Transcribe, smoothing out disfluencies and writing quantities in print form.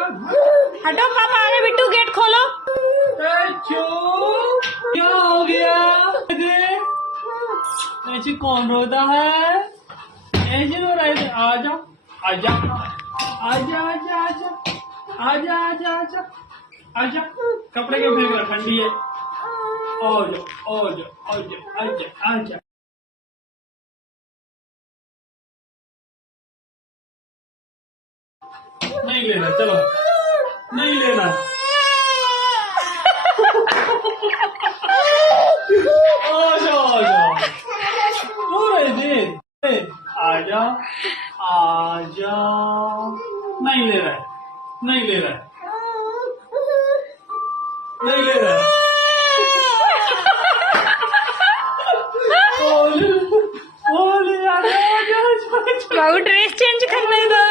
हटो पापा आ गए। बिट्टू गेट खोलो। क्या हो गया? ऐसे कौन रोता है? ऐसे रो रहे थे। आजा आजा आजा आजा आजा आजा आजा आजा आजा। कपड़े के फेंक ठंडी है। आजा आजा आजा आजा आजा। नहीं लेना, चलो नहीं लेना। आजा आजा रो रहे थे। आजा आजा। नहीं ले रहा है, नहीं ले रहा है, नहीं ले रहा है। बाबू ड्रेस चेंज करने दो।